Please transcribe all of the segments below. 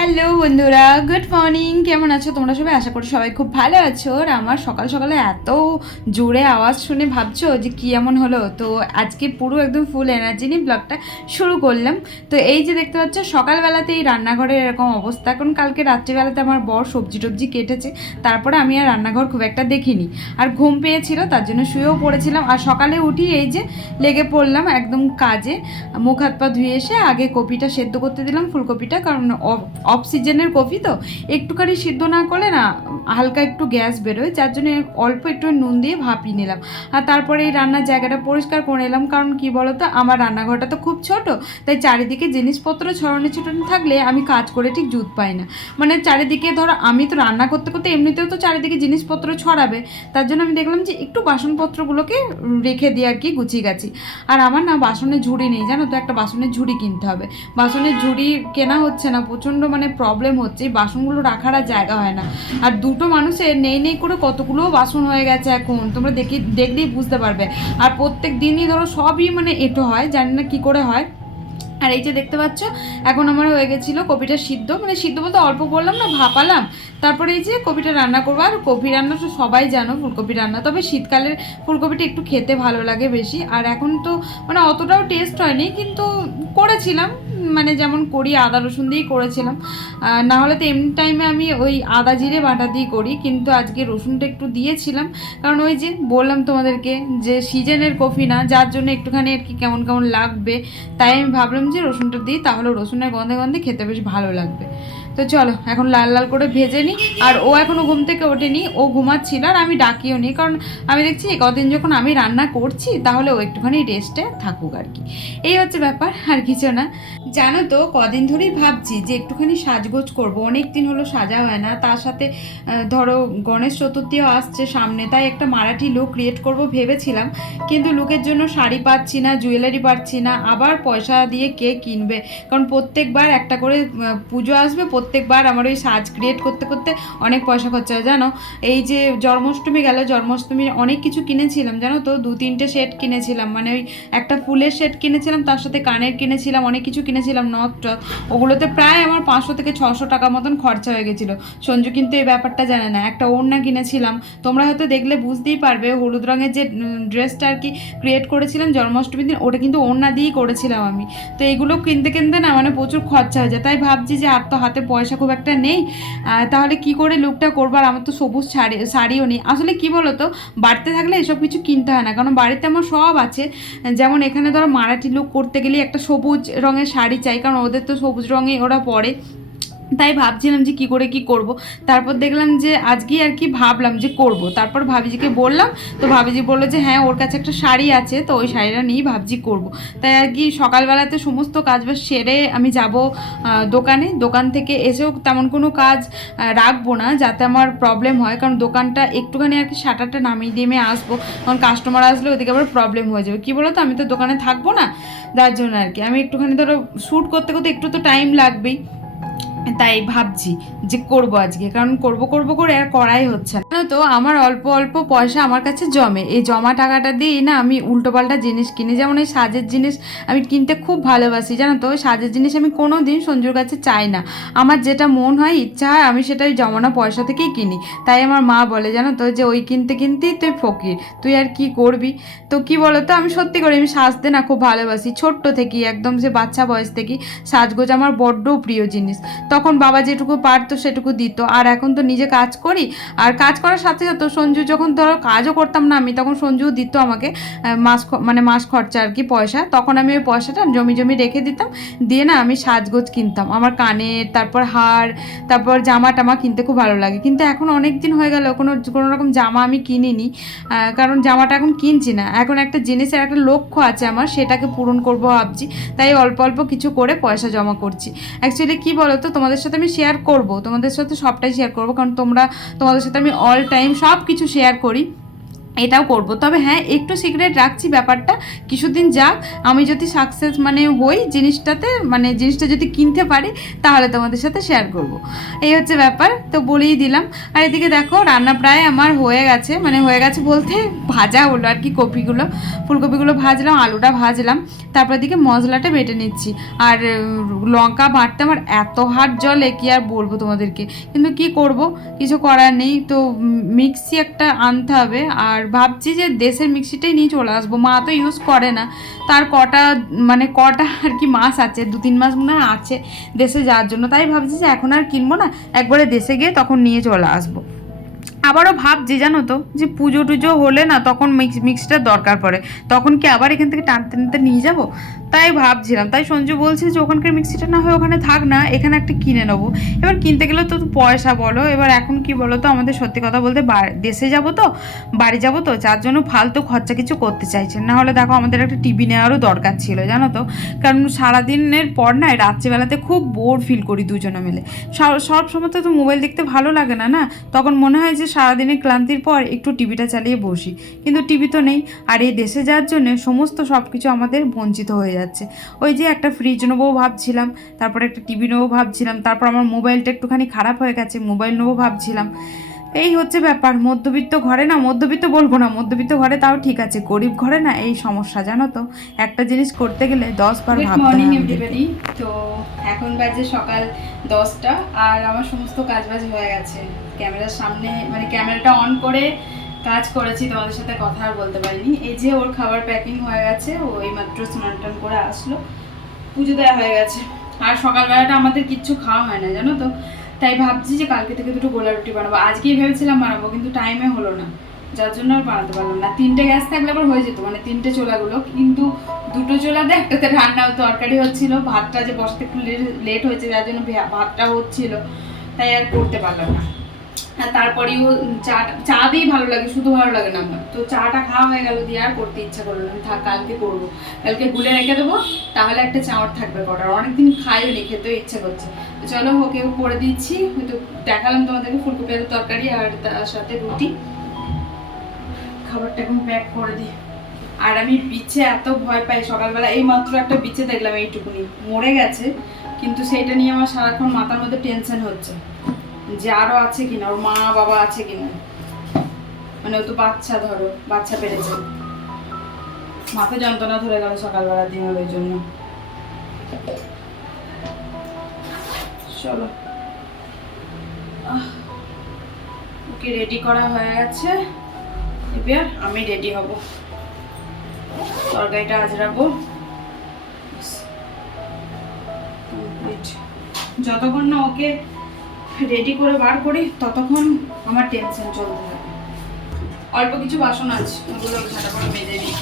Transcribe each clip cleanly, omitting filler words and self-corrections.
Hello বন্ধুরা, good morning. কেমন আছো তোমরা সবাই? আশা করি সবাই খুব ভালো আছো। আর আমার সকাল সকালে এত জোরে আওয়াজ শুনে ভাবছো যে কী এমন হলো, তো আজকে পুরো একদম ফুল এনার্জি নিয়ে ব্লগটা শুরু করলাম। তো এই যে দেখতে পাচ্ছ সকালবেলাতে এই রান্নাঘরের এরকম অবস্থা। এখন কালকে রাত্রিবেলাতে আমার বর সবজি টবজি কেটেছে, তারপরে আমি আর রান্নাঘর খুব একটা দেখিনি। আর ঘুম পেয়েছিল, তার জন্য শুয়েও পড়েছিলাম। আর সকালে উঠি এই যে লেগে পড়লাম একদম কাজে। মুখ হাত পা ধুয়ে এসে আগে কপিটা সেদ্ধ করতে দিলাম, ফুলকপিটা, কারণ অফ সিজনের কফি তো একটুখানি সিদ্ধ না করলে না হালকা একটু গ্যাস বেরোয়, যার জন্য অল্প একটু নুন দিয়ে ভাপিয়ে নিলাম। আর তারপরে এই রান্নার জায়গাটা পরিষ্কার করে নিলাম, কারণ কি বলতো আমার রান্নাঘরটা তো খুব ছোট, তাই চারিদিকে জিনিসপত্র ছড়ানো ছিটানো থাকলে আমি কাজ করে ঠিক জুত পাই না। মানে চারিদিকে ধরো আমি তো রান্না করতে করতে এমনিতেও তো চারিদিকে জিনিসপত্র ছড়াবে, তার জন্য আমি দেখলাম যে একটু বাসনপত্রগুলোকে রেখে দিই আর কি, গুছিয়ে গেছি। আর আমার না বাসনের ঝুড়ি নেই, জানো তো, একটা বাসনের ঝুড়ি কিনতে হবে। বাসনের ঝুড়ি কেনা হচ্ছে না, প্রচণ্ড মানে প্রবলেম হচ্ছে, এই বাসনগুলো রাখার আর জায়গা হয় না। আর দুটো মানুষের নেই নেই করে কতগুলো বাসন হয়ে গেছে এখন, তোমরা দেখলেই বুঝতে পারবে। আর প্রত্যেক দিনই ধরো সবই মানে এঁটো হয়, জানি না কী করে হয়। আর এই যে দেখতে পাচ্ছ এখন আমার হয়ে গেছিলো কপিটা সিদ্ধ, মানে সিদ্ধ বলতে অল্প বললাম না, ভাপালাম। তারপরে এই যে কপিটা রান্না করবো। আর কপি রান্না তো সবাই জানো, ফুলকপি রান্না, তবে শীতকালের ফুলকপিটা একটু খেতে ভালো লাগে বেশি। আর এখন তো মানে অতটাও টেস্ট হয়নি, কিন্তু করেছিলাম মানে যেমন করি আদা রসুন দিয়েই করেছিলাম। না হলে তো এমনি টাইমে আমি ওই আদা জিরে বাটা দিয়ে করি, কিন্তু আজকে রসুনটা একটু দিয়েছিলাম, কারণ ওই যে বললাম তোমাদেরকে যে সিজনের কফি না, যার জন্য একটুখানি আর কি কেমন কেমন লাগবে, তাই আমি ভাবলাম যে রসুনটা দিই, তাহলে রসুনের গন্ধে গন্ধে খেতে বেশ ভালো লাগবে। তো চলো এখন লাল লাল করে ভেজে নিই। আর ও এখনও ঘুম থেকে ওঠেনি, ও ঘুমাচ্ছিল, আর আমি ডাকিও নি, কারণ আমি দেখছি কদিন যখন আমি রান্না করছি তাহলে ও একটুখানি রেস্টে থাকুক আর কি। এই হচ্ছে ব্যাপার, আর কিছু না। জানো তো কদিন ধরেই ভাবছি যে একটুখানি সাজগোজ করব, অনেক দিন হলো সাজা হয় না। তার সাথে ধরো গণেশ চতুর্থীও আসছে সামনে, তাই একটা মারাঠি লুক ক্রিয়েট করব ভেবেছিলাম, কিন্তু লুকের জন্য শাড়ি পাচ্ছি না, জুয়েলারি পাচ্ছি না, আবার পয়সা দিয়ে কে কিনবে, কারণ প্রত্যেকবার একটা করে পুজো আসবে, প্রত্যেকবার আমার ওই সাজ ক্রিয়েট করতে করতে অনেক পয়সা খরচা হয় জানো। এই যে জন্মাষ্টমী গেল, জন্মাষ্টমীর অনেক কিছু কিনেছিলাম জানো তো, 2-3টে সেট কিনেছিলাম, মানে ওই একটা ফুলের সেট কিনেছিলাম, তার সাথে কানের কিনেছিলাম, অনেক কিছু কিনেছিলাম, নথ টথ, ওগুলোতে প্রায় আমার 500 থেকে 600 টাকা মতন খরচা হয়ে গেছিলো। সঞ্জু কিন্তু এই ব্যাপারটা জানে না। একটা ওড়না কিনেছিলাম, তোমরা হয়তো দেখলে বুঝতেই পারবে, হলুদ রঙের যে ড্রেসটা আর কি ক্রিয়েট করেছিলাম জন্মাষ্টমীর দিন, ওটা কিন্তু ওড়না দিয়েই করেছিলাম আমি। তো এইগুলো কিনতে কিনতে না মানে প্রচুর খরচা হয়ে যায়, তাই ভাবছি যে আর তো হাতে পয়সা খুব একটা নেই, তাহলে কি করে লুকটা করবো। আর আমার তো সবুজ শাড়িও নেই। আসলে কি বলো তো, বাড়িতে থাকলে এসব কিছু কিনতে হয় না, কারণ বাড়িতে আমার সব আছে। যেমন এখানে ধরো মারাঠি লুক করতে গেলে একটা সবুজ রঙের শাড়ি চাই, কারণ ওদের তো সবুজ রঙে ওরা পরে। তাই ভাবছিলাম যে কি করে কি করব। তারপর দেখলাম যে আজকেই আর কি ভাবলাম যে করব, তারপর ভাবিজিকে বললাম, তো ভাবিজি বললো যে হ্যাঁ ওর কাছে একটা শাড়ি আছে, তো ওই শাড়িটা নিয়েই ভাবছি করব। তাই আর কি সকালবেলাতে সমস্ত কাজবাজ সেরে আমি যাব দোকানে, দোকান থেকে এসেও তেমন কোনো কাজ রাখবো না যাতে আমার প্রবলেম হয়, কারণ দোকানটা একটুখানি আর কি শাটারটা নামিয়ে দিয়ে আসবো, কারণ কাস্টমার আসলে ওদিকে আবার প্রবলেম হয়ে যাবে। কী বলো তো, আমি তো দোকানে থাকবো না, যার জন্য আর কি আমি একটুখানি ধরো শ্যুট করতে করতে একটু তো টাইম লাগবেই, তাই ভাবছি যে করব আজকে, কারণ করব করব করে আর করাই হচ্ছে না। জানো তো আমার অল্প অল্প পয়সা আমার কাছে জমে, এই জমা টাকাটা দিয়েই না আমি উল্টোপাল্টা জিনিস কিনি, যেমন এই সাজের জিনিস আমি কিনতে খুব ভালোবাসি জানো তো। ওই সাজের জিনিস আমি কোনো দিন সঞ্জুর কাছে চাই না, আমার যেটা মন হয় ইচ্ছা হয় আমি সেটা ওই জমানো পয়সা থেকেই কিনি। তাই আমার মা বলে জানো তো যে ওই কিনতে কিনতেই তুই ফকির, তুই আর কি করবি। তো কি বলো তো, আমি সত্যি করে আমি সাজতে না খুব ভালোবাসি, ছোট্ট থেকেই একদম যে বাচ্চা বয়স থেকেই সাজগোজ আমার বড্ড প্রিয় জিনিস। তখন বাবা যেটুকু পারতো সেটুকু দিত, আর এখন তো নিজে কাজ করি, আর কাজ করার সাথে সাথে সঞ্জু যখন ধরো কাজও করতাম না আমি, তখন সঞ্জুও দিত আমাকে মাস খরচা আর কি পয়সা, তখন আমি ওই পয়সাটা জমি জমি রেখে দিতাম, দিয়ে না আমি সাজগোজ কিনতাম, আমার কানের, তারপর হার, তারপর জামা টামা কিনতে খুব ভালো লাগে। কিন্তু এখন অনেক দিন হয়ে গেল কোনো রকম জামা আমি কিনিনি, কারণ জামাটা এখন কিনছি না, এখন একটা জিনিসের একটা লক্ষ্য আছে আমার, সেটাকে পূরণ করবো ভাবছি, তাই অল্প অল্প কিছু করে পয়সা জমা করছি। অ্যাকচুয়ালি কী বলো তো, তোমাদের সাথে আমি শেয়ার করব, তোমাদের সাথে সবটাই শেয়ার করব, কারণ তোমাদের সাথে আমি অল টাইম সব কিছু শেয়ার করি। এটাও করব। তবে হ্যাঁ, একটু সিক্রেট রাখছি ব্যাপারটা, কিছুদিন যাক, আমি যদি সাকসেস মানে হই জিনিসটাতে, মানে জিনিসটা যদি কিনতে পারি, তাহলে তোমাদের সাথে শেয়ার করব। এই হচ্ছে ব্যাপার, তো বলেই দিলাম। আর এদিকে দেখো রান্না প্রায় আমার হয়ে গেছে, মানে হয়ে গেছে বলতে ভাজা হলো আর কি, কপিগুলো ফুলকপিগুলো ভাজলাম, আলুটা ভাজলাম, তারপর এদিকে মশলাটা বেটে নিচ্ছি। আর লঙ্কা বাটতে আমার এত হাত জলে কি আর বলবো তোমাদেরকে, কিন্তু কি করব, কিছু করার নেই। তো মিক্সি একটা আনতে হবে, আর ভাবছি যে দেশের মিক্সিটাই নিয়ে চলে আসবো, মা তো ইউজ করে না। তার কটা আর কি মাস আছে, 2-3 মাস মনে হয় আছে দেশে যাওয়ার জন্য, তাই ভাবছি যে এখন আর কিনবো না, একবারে দেশে গিয়ে তখন নিয়ে চলে আসবো। আবারও ভাবছি জানো তো, যে পুজো টুজো হলে না তখন মিক্সটার দরকার পড়ে, তখন কি আবার এখান থেকে টানতে টানতে নিয়ে যাব, তাই ভাবছিলাম। তাই সঞ্জু বলছে যে ওখানকার মিক্সিটা না হয় ওখানে থাক না, এখানে একটা কিনে নেবো। এবার কিনতে গেলেও তো পয়সা বলো, এবার এখন কি বলো তো, আমাদের সত্যি কথা বলতে দেশে যাব তো, বাড়ি যাব তো, যার জন্য ফালতু খরচা কিছু করতে চাইছেন না। হলে দেখো আমাদের একটা টিভি নেওয়ারও দরকার ছিল জানো তো, কারণ সারাদিনের পর না রাত্রিবেলাতে খুব বোর ফিল করি দুজনে মিলে। সব সময় তো মোবাইল দেখতে ভালো লাগে না, না তখন মনে হয় যে সারাদিনের ক্লান্তির পর একটু টিভিটা চালিয়ে বসি, কিন্তু টিভি তো নেই। আর এই দেশে যাওয়ার জন্য সমস্ত সব কিছু আমাদের বঞ্চিত হয়ে যাচ্ছে। ওই যে একটা ফ্রিজ নেবো ভাবছিলাম, তারপরে একটা টিভি নেবো ভাবছিলাম, তারপর আমার মোবাইলটা একটুখানি খারাপ হয়ে গেছে, মোবাইল নেবো ভাবছিলাম। এই হচ্ছে ব্যাপার, মধ্যবিত্ত ঘরে না, মধ্যবিত্ত বলবো না, মধ্যবিত্ত ঘরে তাও ঠিক আছে, গরিব ঘরে না এই সমস্যা জানো তো, একটা জিনিস করতে গেলে 10 বার ভাবতে হয়। এভরিবডি, তো এখন বাজে সকাল 10টা, আর আমার সমস্ত কাজবাজ হয়ে গেছে। ক্যামেরার সামনে মানে ক্যামেরাটা অন করে কাজ করেছি, তোমাদের সাথে কথা আর বলতে পারিনি। এই যে ওর খাবার প্যাকিং হয়ে গেছে, ও এইমাত্র স্নান টান করে আসলো, পুজো দেওয়া হয়ে গেছে। আর সকালবেলাটা আমাদের কিচ্ছু খাওয়া হয় না জানো তো, তাই ভাবছি যে কালকে থেকে দুটো গোলা রুটি বানাবো। আজকেই ভেবেছিলাম বানাবো, কিন্তু টাইমে হলো না, যার জন্য আর বানাতে পারলাম না। 3টে গ্যাস থাকলে আবার হয়ে যেত, মানে 3টে চোলাগুলো, কিন্তু 2টো চোলাতে একটাতে রান্নাও তরকারি হচ্ছিল, ভাতটা যে বসতে একটু লেট হয়েছে, যার জন্য ভাতটা হচ্ছিল, তাই আর করতে পারলাম না। আর তারপরেও চা দিয়েই ভালো লাগে, শুধু ভালো লাগে না আমার, তো চাটা খাওয়া হয়ে গেল, দিয়ে আর করতে ইচ্ছা করলো না। থাক, কালকে করবো, কালকে গুলে রেখে দেবো, তাহলে একটা চাওয়ার থাকবে করার, অনেকদিন খাইও নি, খেতেও ইচ্ছে করছে। তো চলো ওকে করে দিচ্ছি। হয়তো দেখালাম তোমাদেরকে ফুলকপি আলুর তরকারি, আর তার সাথে রুটি। খাবারটা এখন প্যাক করে দিই। আর আমি বিছে এত ভয় পাই, সকালবেলা এই মাত্র একটা বিছে দেখলাম, এইটুকুনি মরে গেছে, কিন্তু সেইটা নিয়ে আমার সারাক্ষণ মাথার মধ্যে টেনশন হচ্ছে যে আরো আছে কিনা, ওর মা বাবা আছে কিনা, মানে ও তো বাচ্চা, ধরো বাচ্চা পেরেছে, মাথা যন্ত্রণা ধরে গেল সকালবেলা দিনের ওই জন্য। চলো ওকে রেডি করা হয়ে গেছে, এবার আমি রেডি হব, তরকারিটা আজরাবো। যতক্ষণ না ওকে রেডি করে বার করি ততক্ষণ আমার টেনশন চলতে থাকে। অল্প কিছু বাসন আছে, ওগুলো ঝাঁটা করে মেজে দিই।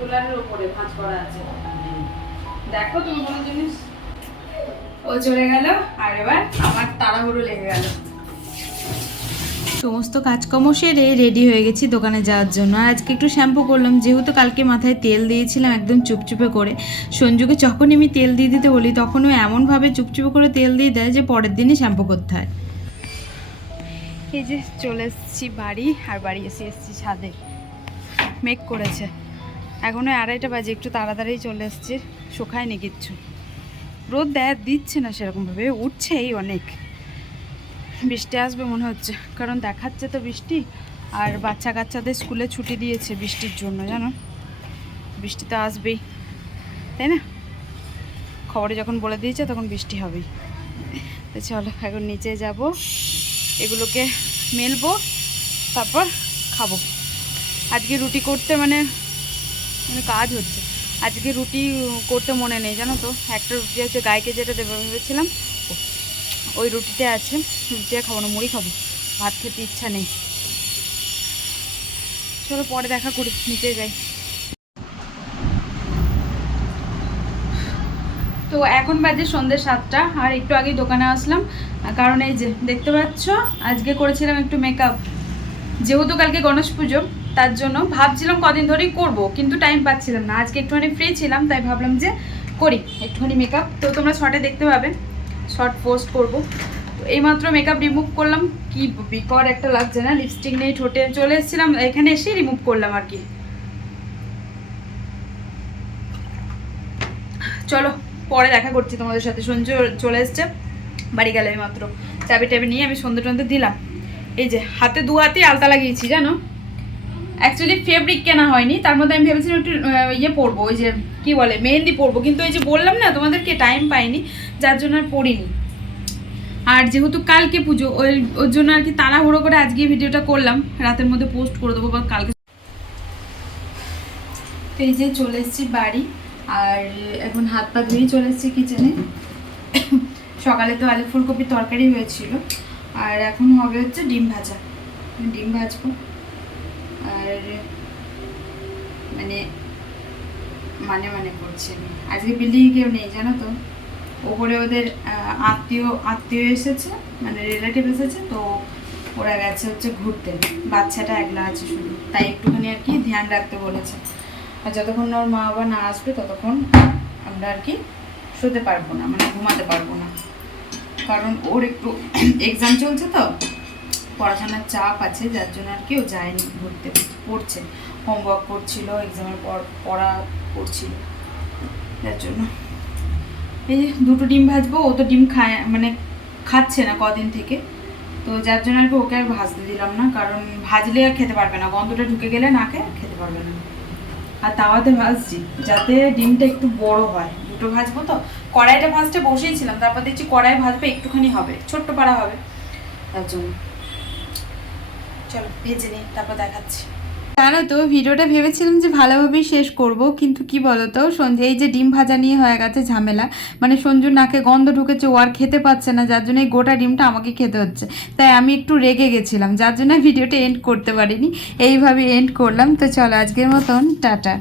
কুলারের উপরে ভাঁজ করা আছে, দেখো তুমি কোনো জিনিস। ও চলে গেল, আর এবার আমার তাড়াহুড়ো লেগে গেল। সমস্ত কাজকর্ম সেরে রেডি হয়ে গেছি দোকানে যাওয়ার জন্য। আর আজকে একটু শ্যাম্পু করলাম, যেহেতু কালকে মাথায় তেল দিয়েছিলাম একদম চুপচুপে করে। সঞ্জুকে যখনই আমি তেল দিয়ে দিতে বলি তখন ও এমনভাবে চুপচুপে করে তেল দিয়ে দেয় যে পরের দিনই শ্যাম্পু করতে হয়। এই যে চলে এসেছি বাড়ি, আর বাড়ি এসেছি ছাদে, মেঘ করেছে, এখনও 2:30 বাজে, একটু তাড়াতাড়ি চলে এসেছি, শুকায়নি কিচ্ছু, রোদ দিচ্ছে না সেরকমভাবে, উঠছেই অনেক, বৃষ্টি আসবে মনে হচ্ছে, কারণ দেখাচ্ছে তো বৃষ্টি। আর বাচ্চা কাচ্চাদের স্কুলে ছুটি দিয়েছে বৃষ্টির জন্য, জানো বৃষ্টি তো আসবেই, তাই না, খবরে যখন বলে দিয়েছে তখন বৃষ্টি হবেই। তো চলো এখন নিচে যাব, এগুলোকে মেলবো, তারপর খাবো। আজকে রুটি করতে মানে কাজ হচ্ছে, আজকে রুটি করতে মনে নেই জানো তো, একটা রুটি আছে গাইকে যেটা দেবো ভেবেছিলাম, ওই রুটিটা আছে, রুটিটা খাবো না, মুড়ি খাবো, ভাত খেতে ইচ্ছা নেই। চলো পরে দেখা করি, নিচে যাই। তো এখন বাজে সন্ধ্যে 7টা, আর একটু আগেই দোকানে আসলাম, কারণ এই যে দেখতে পাচ্ছ আজকে করেছিলাম একটু মেকআপ, যেহেতু কালকে গণেশ পুজো, তার জন্য ভাবছিলাম কদিন ধরেই করব, কিন্তু টাইম পাচ্ছিলাম না। আজকে একটুখানি ফ্রি ছিলাম, তাই ভাবলাম যে করি একটুখানি মেকআপ। তো তোমরা শর্টে দেখতে পাবে, শর্ট পোস্ট করব। তো এইমাত্র মেকআপ রিমুভ করলাম, কি বিকট একটা লাগছে না, লিপস্টিক নেই ঠোঁটে। চলে এসেছিলাম এখানে, এসে রিমুভ করলাম আর কি। চলো পরে দেখা করছি তোমাদের সাথে। সঞ্জু চলে এসছে, বাড়ি গেলে মাত্র চাবি টাবি নিয়ে আমি সন্ধ্যে টন্ধে দিলাম। এই যে হাতে দু হাতেই আলতা লাগিয়েছি জানো। অ্যাকচুয়ালি ফেব্রিক কেনা হয়নি, তার মধ্যে আমি ভেবেছিলাম একটু ইয়ে পরবো, ওই যে কি বলে মেহেন্দি পরবো, কিন্তু ওই যে বললাম না তোমাদেরকে টাইম পাইনি, যার জন্য আর পরিনি। আর যেহেতু কালকে পুজো, ওর জন্য আর কি তাড়াহুড়ো করে আজকে ভিডিওটা করলাম, রাতের মধ্যে পোস্ট করে দেবো বা কালকে। তো এই যে চলে এসেছি বাড়ি, আর এখন হাত পা ধুয়ে চলে এসেছি কিচেনে। সকালে তো আলু ফুলকপির তরকারি হয়েছিল, আর এখন হবে হচ্ছে ডিম ভাজা। ডিম ভাজবো। আর মানে মানে মানে করছি আমি, আজকে বিল্ডিংয়ে কেউ নেই জানো তো, ওপরে ওদের আত্মীয় এসেছে, মানে রিলেটিভ এসেছে, তো ওরা গেছে হচ্ছে ঘুরতে। বাচ্চাটা একলা আছে শুধু, তাই একটুখানি আর কি ধ্যান রাখতে বলেছে। আর যতক্ষণ না ওর মা বাবা না আসবে ততক্ষণ আমরা আর কি শুতে পারবো না, মানে ঘুমাতে পারবো না, কারণ ওর একটু এক্সাম চলছে তো, পড়াশোনার চাপ আছে, যার জন্য আর কি ও যায়নি ঘুরতে। পড়ছে, হোমওয়ার্ক করছিল, এক্সামের পর পড়া করছিল, যার জন্য এই যে দুটো ডিম ভাজবো। ও তো ডিম খায়, মানে খাচ্ছে না কদিন থেকে, তো যার জন্য আর কি ওকে আর ভাজতে দিলাম না, কারণ ভাজলে আর খেতে পারবে না, গন্ধটা ঢুকে গেলে নাকে খেতে পারবে না। আর তাওয়াতে ভাজছি যাতে ডিমটা একটু বড় হয়, দুটো ভাজবো তো। কড়াইটা ভাজতে বসেইছিলাম, তারপর দেখছি কড়াই ভাজবে একটুখানি হবে, ছোট্ট পাড়া হবে, তার জন্য। চলো ভেজে নিই, তারপর দেখাচ্ছি। জানো তো ভিডিওটা ভেবেছিলাম যে ভালোভাবেই শেষ করব, কিন্তু কি বলতো সঞ্জু, এই যে ডিম ভাজা নিয়ে হয়ে গেছে ঝামেলা, মানে সঞ্জুর নাকে গন্ধ ঢুকেছে, ও আর খেতে পাচ্ছে না, যার জন্য এই গোটা ডিমটা আমাকে খেতে হচ্ছে। তাই আমি একটু রেগে গেছিলাম, যার জন্য ভিডিওটা এন্ড করতে পারিনি, এইভাবে এন্ড করলাম। তো চলো আজকের মতন টাটা।